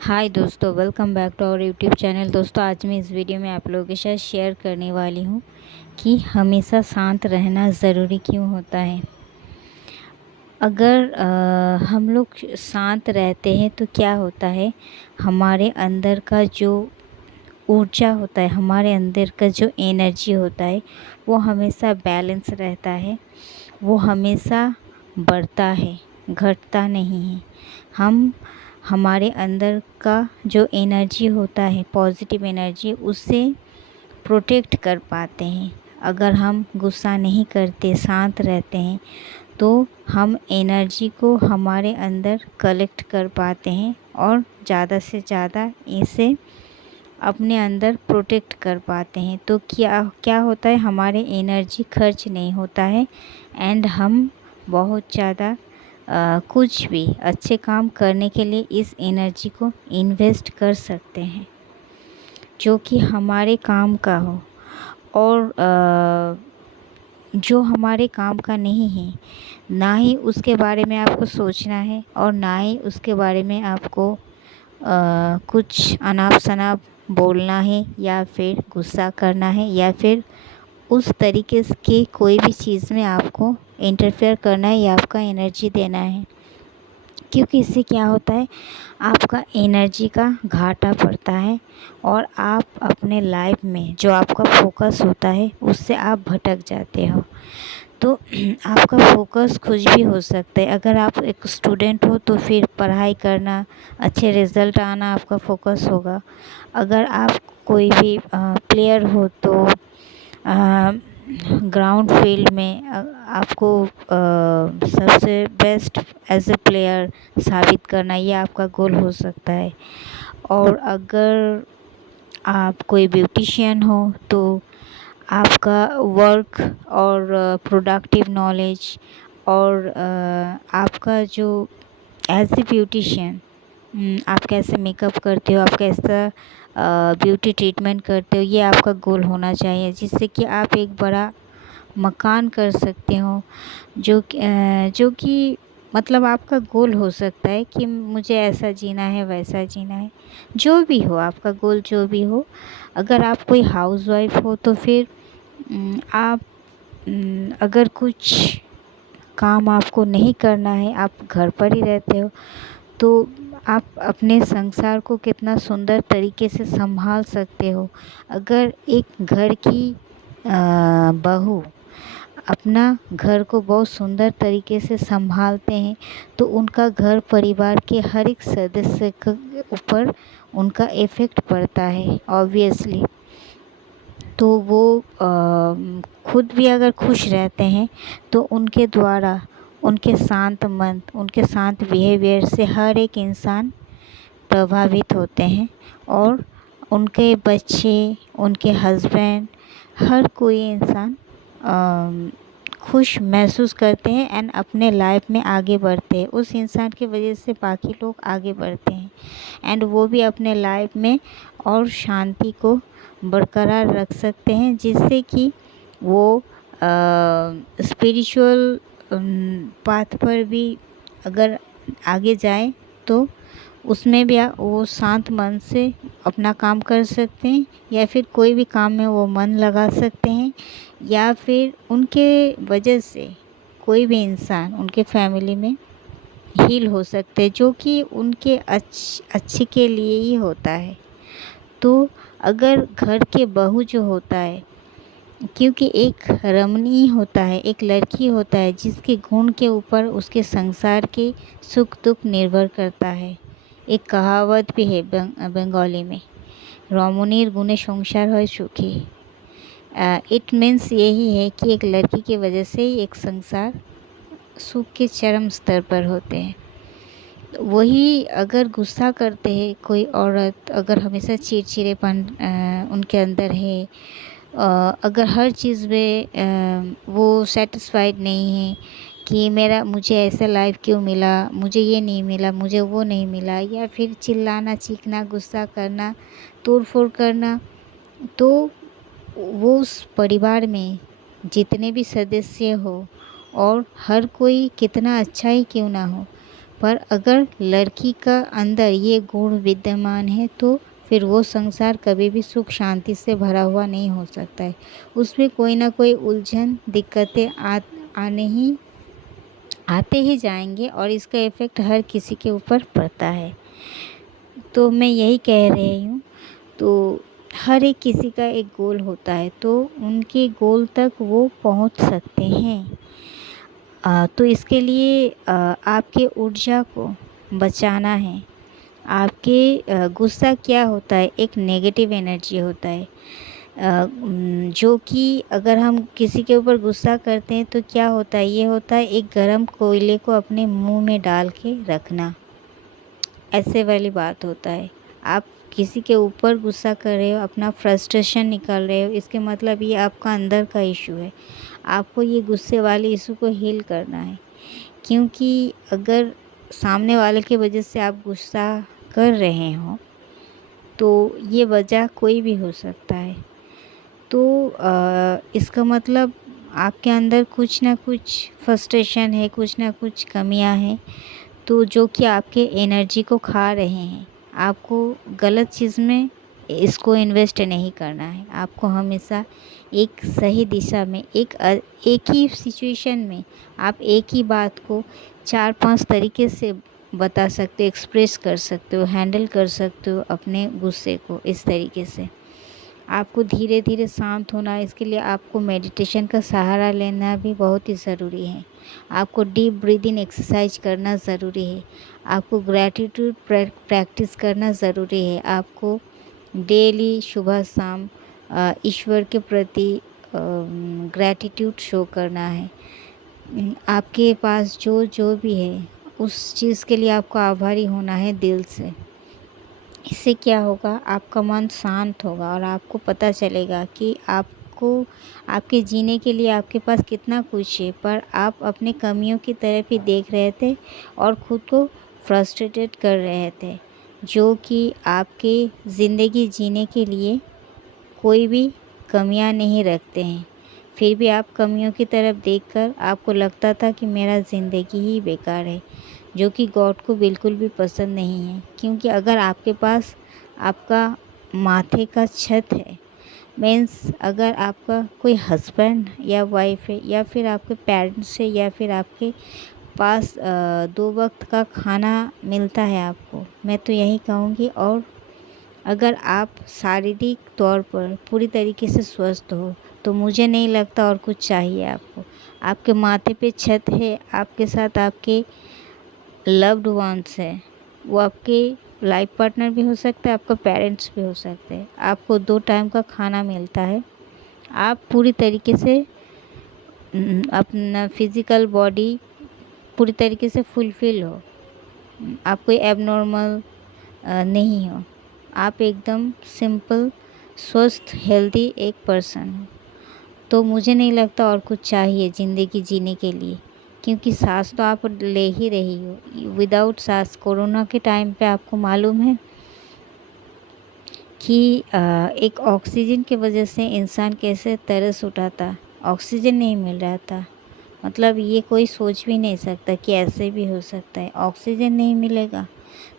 हाय दोस्तों, welcome back to our YouTube channel. दोस्तों, आज मैं इस वीडियो में आप लोगों के साथ शेयर करने वाली हूँ कि हमेशा शांत रहना ज़रूरी क्यों होता है। अगर हम लोग शांत रहते हैं तो क्या होता है, हमारे अंदर का जो ऊर्जा होता है, हमारे अंदर का जो एनर्जी होता है, वो हमेशा बैलेंस रहता है, वो हमेशा बढ़ता है, घटता नहीं है। हम हमारे अंदर का जो एनर्जी होता है, पॉजिटिव एनर्जी, उससे प्रोटेक्ट कर पाते हैं। अगर हम गुस्सा नहीं करते, शांत रहते हैं, तो हम एनर्जी को हमारे अंदर कलेक्ट कर पाते हैं और ज़्यादा से ज़्यादा इसे अपने अंदर प्रोटेक्ट कर पाते हैं। तो क्या क्या होता है, हमारे एनर्जी खर्च नहीं होता है एंड हम बहुत ज़्यादा कुछ भी अच्छे काम करने के लिए इस एनर्जी को इन्वेस्ट कर सकते हैं जो कि हमारे काम का हो। और जो हमारे काम का नहीं है, ना ही उसके बारे में आपको सोचना है और ना ही उसके बारे में आपको कुछ अनाप शनाप बोलना है या फिर गुस्सा करना है या फिर उस तरीके की कोई भी चीज़ में आपको इंटरफेयर करना है या आपका एनर्जी देना है। क्योंकि इससे क्या होता है, आपका एनर्जी का घाटा पड़ता है और आप अपने लाइफ में जो आपका फोकस होता है उससे आप भटक जाते हो। तो आपका फोकस कुछ भी हो सकता है। अगर आप एक स्टूडेंट हो तो फिर पढ़ाई करना, अच्छे रिज़ल्ट आना आपका फोकस होगा। अगर आप कोई भी प्लेयर हो तो ग्राउंड फील्ड में आपको सबसे बेस्ट एज ए प्लेयर साबित करना, ये आपका गोल हो सकता है। और अगर आप कोई ब्यूटिशियन हो तो आपका वर्क और प्रोडक्टिव नॉलेज और आपका जो एज ए ब्यूटिशियन, आप कैसे मेकअप करते हो, आप कैसा ब्यूटी ट्रीटमेंट करते हो, ये आपका गोल होना चाहिए, जिससे कि आप एक बड़ा मकान कर सकते हो। जो कि मतलब आपका गोल हो सकता है कि मुझे ऐसा जीना है, वैसा जीना है। जो भी हो आपका गोल, जो भी हो। अगर आप कोई हाउसवाइफ हो तो फिर आप अगर कुछ काम आपको नहीं करना है, आप घर पर ही रहते हो, तो आप अपने संसार को कितना सुंदर तरीके से संभाल सकते हो। अगर एक घर की बहू अपना घर को बहुत सुंदर तरीके से संभालते हैं तो उनका घर परिवार के हर एक सदस्य के ऊपर उनका इफ़ेक्ट पड़ता है ऑब्वियसली। तो वो खुद भी अगर खुश रहते हैं तो उनके द्वारा, उनके शांत मन, उनके शांत बिहेवियर से हर एक इंसान प्रभावित होते हैं और उनके बच्चे, उनके हस्बैंड, हर कोई इंसान खुश महसूस करते हैं एंड अपने लाइफ में आगे बढ़ते हैं। उस इंसान की वजह से बाकी लोग आगे बढ़ते हैं एंड वो भी अपने लाइफ में और शांति को बरकरार रख सकते हैं, जिससे कि वो स्पिरिचुअल पाथ पर भी अगर आगे जाए तो उसमें भी वो शांत मन से अपना काम कर सकते हैं या फिर कोई भी काम में वो मन लगा सकते हैं, या फिर उनके वजह से कोई भी इंसान उनके फैमिली में हील हो सकते हैं, जो कि उनके अच्छे के लिए ही होता है। तो अगर घर के बहू जो होता है, क्योंकि एक रमणी होता है, एक लड़की होता है जिसके गुण के ऊपर उसके संसार के सुख दुख निर्भर करता है। एक कहावत भी है बंगाली में, रमणीर गुणे संसार है सुखी। इट मीन्स यही है कि एक लड़की की वजह से ही एक संसार सुख के चरम स्तर पर होते हैं। वही अगर गुस्सा करते हैं कोई औरत, अगर हमेशा चिड़चिड़ेपन उनके अंदर है, अगर हर चीज़ में वो सेटिस्फाइड नहीं है कि मुझे ऐसा लाइफ क्यों मिला, मुझे ये नहीं मिला, मुझे वो नहीं मिला, या फिर चिल्लाना, चीखना, गुस्सा करना, तोड़ फोड़ करना, तो वो उस परिवार में जितने भी सदस्य हो और हर कोई कितना अच्छा ही क्यों ना हो, पर अगर लड़की का अंदर ये गुण विद्यमान है तो फिर वो संसार कभी भी सुख शांति से भरा हुआ नहीं हो सकता है। उसमें कोई ना कोई उलझन दिक्कतें आते ही जाएंगे और इसका इफ़ेक्ट हर किसी के ऊपर पड़ता है। तो मैं यही कह रही हूँ, तो हर एक किसी का एक गोल होता है, तो उनके गोल तक वो पहुँच सकते हैं। तो इसके लिए आपके ऊर्जा को बचाना है। आपके गुस्सा क्या होता है, एक नेगेटिव एनर्जी होता है, जो कि अगर हम किसी के ऊपर गुस्सा करते हैं तो क्या होता है, ये होता है एक गरम कोयले को अपने मुंह में डाल के रखना, ऐसे वाली बात होता है। आप किसी के ऊपर गुस्सा कर रहे हो, अपना फ्रस्ट्रेशन निकाल रहे हो, इसके मतलब ये आपका अंदर का इशू है। आपको ये गुस्से वाले इशू को हील करना है, क्योंकि अगर सामने वाले की वजह से आप गुस्सा कर रहे हो तो ये वजह कोई भी हो सकता है। तो इसका मतलब आपके अंदर कुछ ना कुछ फ्रस्ट्रेशन है, कुछ ना कुछ कमियां हैं, तो जो कि आपके एनर्जी को खा रहे हैं। आपको गलत चीज़ में इसको इन्वेस्ट नहीं करना है। आपको हमेशा एक सही दिशा में एक ही सिचुएशन में आप एक ही बात को 4-5 तरीके से बता सकते हो, एक्सप्रेस कर सकते हो, हैंडल कर सकते हो अपने गुस्से को। इस तरीके से आपको धीरे धीरे शांत होना है। इसके लिए आपको मेडिटेशन का सहारा लेना भी बहुत ही ज़रूरी है। आपको डीप ब्रीदिंग एक्सरसाइज करना ज़रूरी है। आपको ग्रैटिट्यूड प्रैक्टिस करना ज़रूरी है। आपको डेली सुबह शाम ईश्वर के प्रति ग्रैटिट्यूड शो करना है। आपके पास जो जो भी है उस चीज़ के लिए आपको आभारी होना है दिल से। इससे क्या होगा, आपका मन शांत होगा और आपको पता चलेगा कि आपको आपके जीने के लिए आपके पास कितना कुछ है, पर आप अपने कमियों की तरफ ही देख रहे थे और ख़ुद को फ्रस्ट्रेटेड कर रहे थे, जो कि आपके ज़िंदगी जीने के लिए कोई भी कमियां नहीं रखते हैं। फिर भी आप कमियों की तरफ देखकर आपको लगता था कि मेरा ज़िंदगी ही बेकार है, जो कि गॉड को बिल्कुल भी पसंद नहीं है। क्योंकि अगर आपके पास आपका माथे का छत है, मीन्स अगर आपका कोई हस्बैंड या वाइफ है, या फिर आपके पेरेंट्स है, या फिर आपके पास 2 वक्त का खाना मिलता है आपको, मैं तो यही कहूँगी। और अगर आप शारीरिक तौर पर पूरी तरीके से स्वस्थ हो तो मुझे नहीं लगता और कुछ चाहिए आपको। आपके माथे पे छत है, आपके साथ आपके लव्ड वंस है, वो आपके लाइफ पार्टनर भी हो सकता है, आपका पेरेंट्स भी हो सकते हैं, आपको 2 टाइम का खाना मिलता है, आप पूरी तरीके से अपना फिज़िकल बॉडी पूरी तरीके से फुलफ़िल हो, आप कोई एबनॉर्मल नहीं हो, आप एकदम सिंपल स्वस्थ हेल्दी एक पर्सन हो, तो मुझे नहीं लगता और कुछ चाहिए ज़िंदगी जीने के लिए। क्योंकि सांस तो आप ले ही रही हो। विदाउट सांस, कोरोना के टाइम पे आपको मालूम है कि एक ऑक्सीजन की वजह से इंसान कैसे तरस उठा था, ऑक्सीजन नहीं मिल रहा था। मतलब ये कोई सोच भी नहीं सकता कि ऐसे भी हो सकता है, ऑक्सीजन नहीं मिलेगा।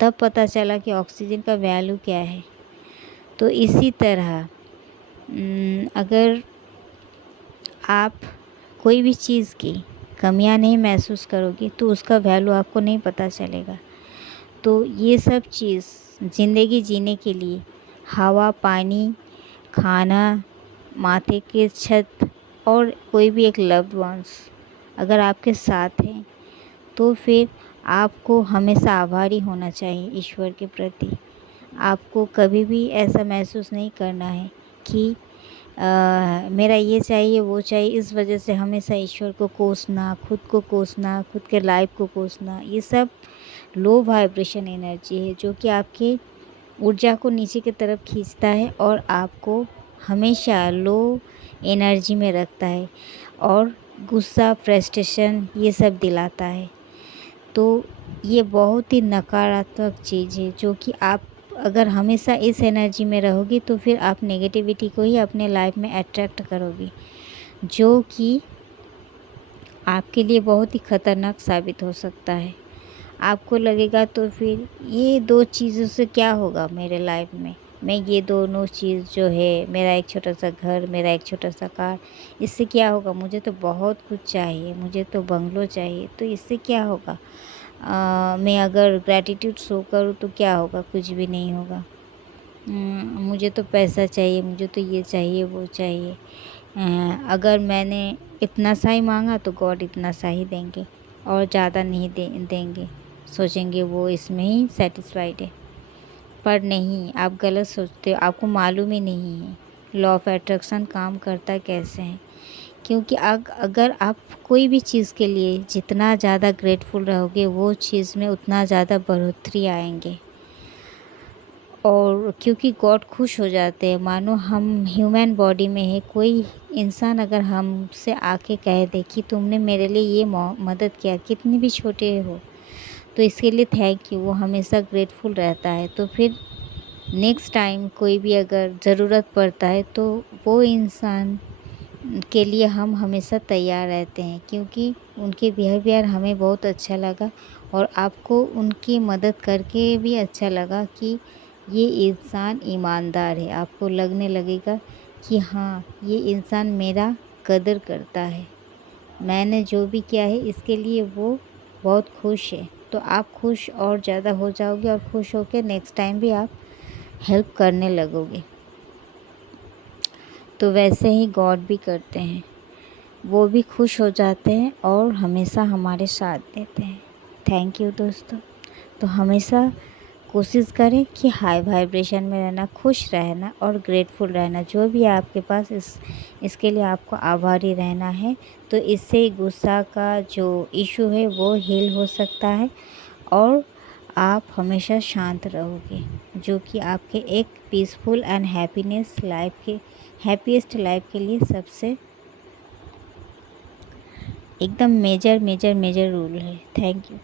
तब पता चला कि ऑक्सीजन का वैल्यू क्या है। तो इसी तरह अगर आप कोई भी चीज़ की कमियां नहीं महसूस करोगी तो उसका वैल्यू आपको नहीं पता चलेगा। तो ये सब चीज़ ज़िंदगी जीने के लिए हवा, पानी, खाना, माथे की छत और कोई भी एक लव्ड वंस अगर आपके साथ हैं तो फिर आपको हमेशा आभारी होना चाहिए ईश्वर के प्रति। आपको कभी भी ऐसा महसूस नहीं करना है कि मेरा ये चाहिए वो चाहिए, इस वजह से हमेशा ईश्वर को कोसना, खुद को कोसना, खुद के लाइफ को कोसना, ये सब लो वाइब्रेशन एनर्जी है जो कि आपके ऊर्जा को नीचे की तरफ खींचता है और आपको हमेशा लो एनर्जी में रखता है और गुस्सा, फ्रस्ट्रेशन ये सब दिलाता है। तो ये बहुत ही नकारात्मक चीज़ है, जो कि आप अगर हमेशा इस एनर्जी में रहोगी तो फिर आप नेगेटिविटी को ही अपने लाइफ में अट्रैक्ट करोगी, जो कि आपके लिए बहुत ही ख़तरनाक साबित हो सकता है। आपको लगेगा तो फिर ये 2 चीज़ों से क्या होगा मेरे लाइफ में, मैं ये दोनों चीज़ जो है, मेरा एक छोटा-सा घर, मेरा एक छोटा-सा कार, इससे क्या होगा? मुझे तो बहुत कुछ चाहिए, मुझे तो बंगलो चाहिए, तो इससे क्या होगा? मैं अगर ग्रैटिट्यूड शो करूँ तो क्या होगा? कुछ भी नहीं होगा। मुझे तो पैसा चाहिए, मुझे तो ये चाहिए, वो चाहिए। अगर मैंने इतना सा ही माँगा तो गॉड इतना सा ही देंगे और ज़्यादा नहीं देंगे। सोचेंगे वो इसमें ही सैटिस्फाइड है। पर नहीं, आप गलत सोचते हो, आपको मालूम ही नहीं है लॉ ऑफ अट्रैक्शन काम करता कैसे है। क्योंकि अगर आप कोई भी चीज़ के लिए जितना ज़्यादा ग्रेटफुल रहोगे, वो चीज़ में उतना ज़्यादा बढ़ोतरी आएँगे। और क्योंकि गॉड खुश हो जाते हैं, मानो हम ह्यूमन बॉडी में है, कोई इंसान अगर हमसे आके कह दे कि तुमने मेरे लिए ये मदद किया, कितनी भी छोटे हो, तो इसके लिए थैंक यू, वो हमेशा ग्रेटफुल रहता है। तो फिर नेक्स्ट टाइम कोई भी अगर ज़रूरत पड़ता है तो वो इंसान के लिए हम हमेशा तैयार रहते हैं, क्योंकि उनके बिहेवियर हमें बहुत अच्छा लगा और आपको उनकी मदद करके भी अच्छा लगा कि ये इंसान ईमानदार है। आपको लगने लगेगा कि हाँ, ये इंसान मेरा कदर करता है, मैंने जो भी किया है इसके लिए वो बहुत खुश है। तो आप खुश और ज़्यादा हो जाओगे और खुश होकर नेक्स्ट टाइम भी आप हेल्प करने लगोगे। तो वैसे ही गॉड भी करते हैं, वो भी खुश हो जाते हैं और हमेशा हमारे साथ देते हैं। थैंक यू दोस्तों। तो हमेशा कोशिश करें कि हाई वाइब्रेशन में रहना, खुश रहना और ग्रेटफुल रहना। जो भी है आपके पास इसके लिए आपको आभारी रहना है। तो इससे गुस्सा का जो इशू है वो हील हो सकता है और आप हमेशा शांत रहोगे, जो कि आपके एक पीसफुल एंड हैप्पीएस्ट लाइफ के लिए सबसे एकदम मेजर रूल है। Thank you.